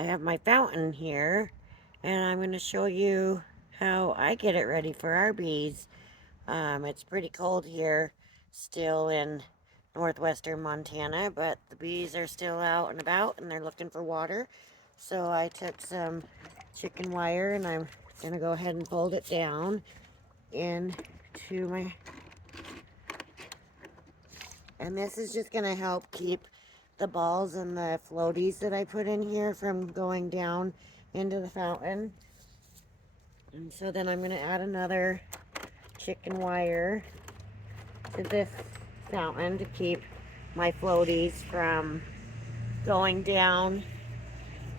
I have my fountain here, and I'm going to show you how I get it ready for our bees. It's pretty cold here still in northwestern Montana, but the bees are still out and about and they're looking for water. So I took some chicken wire and I'm going to go ahead and fold it down into my... And this is just going to help keep the balls and the floaties that I put in here from going down into the fountain. And so then I'm going to add another chicken wire to this fountain to keep my floaties from going down.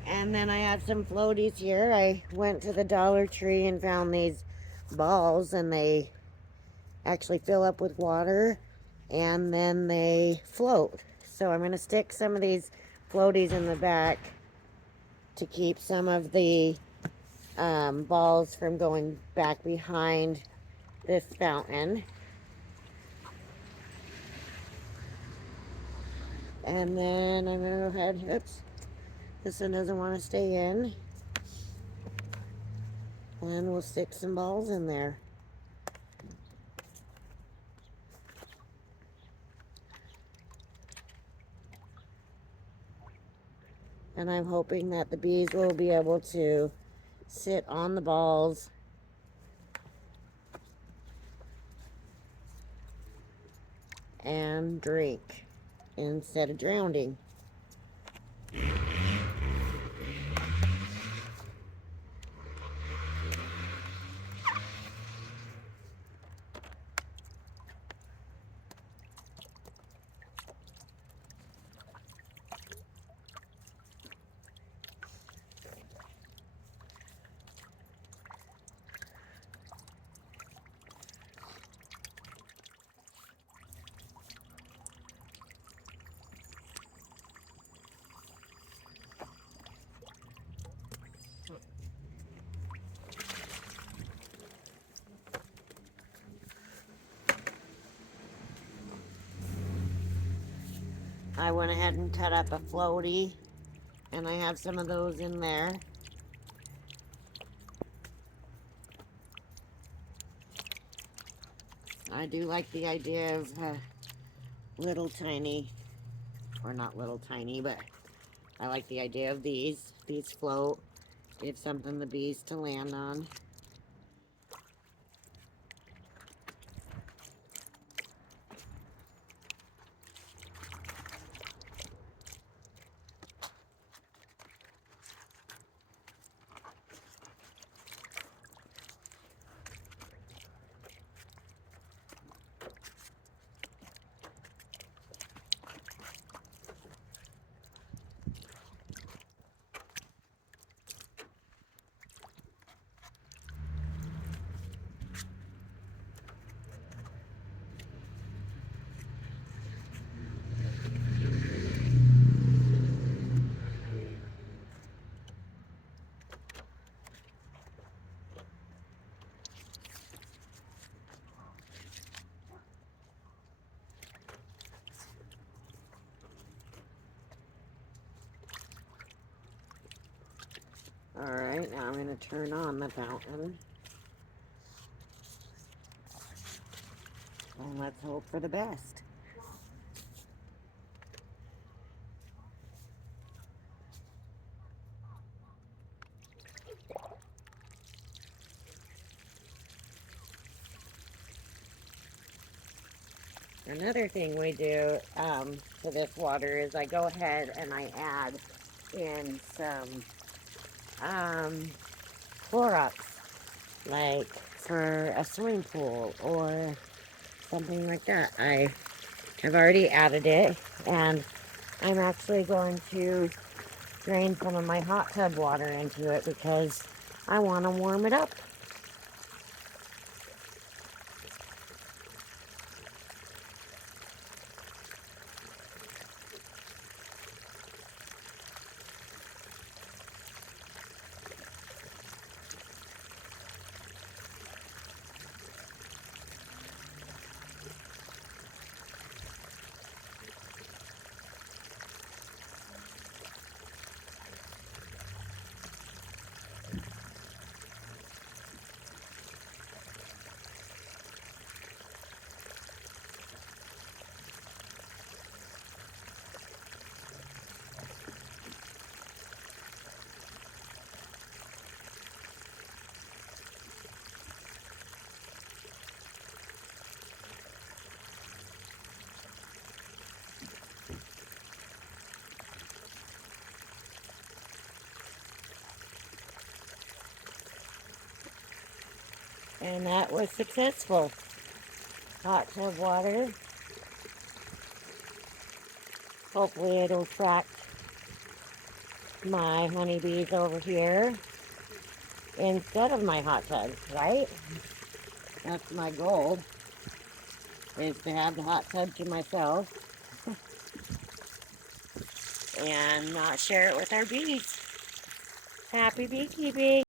And then I have some floaties here. I went to the Dollar Tree and found these balls, and they actually fill up with water and then they float. So I'm going to stick some of these floaties in the back to keep some of the balls from going back behind this fountain. And then I'm going to go ahead, oops, this one doesn't want to stay in. And we'll stick some balls in there. And I'm hoping that the bees will be able to sit on the balls and drink instead of drowning. I went ahead and cut up a floaty, and I have some of those in there. I do like the idea of little tiny, or not little tiny, but I like the idea of these. These float. Give something the bees to land on. Alright, now I'm going to turn on the fountain. And let's hope for the best. Another thing we do to this water is I go ahead and I add in some Clorox, like for a swimming pool or something like that. I have already added it, and I'm actually going to drain some of my hot tub water into it because I want to warm it up. And that was successful. Hot tub water. Hopefully it'll attract my honeybees over here instead of my hot tub, right? That's my goal, is to have the hot tub to myself and not share it with our bees. Happy beekeeping!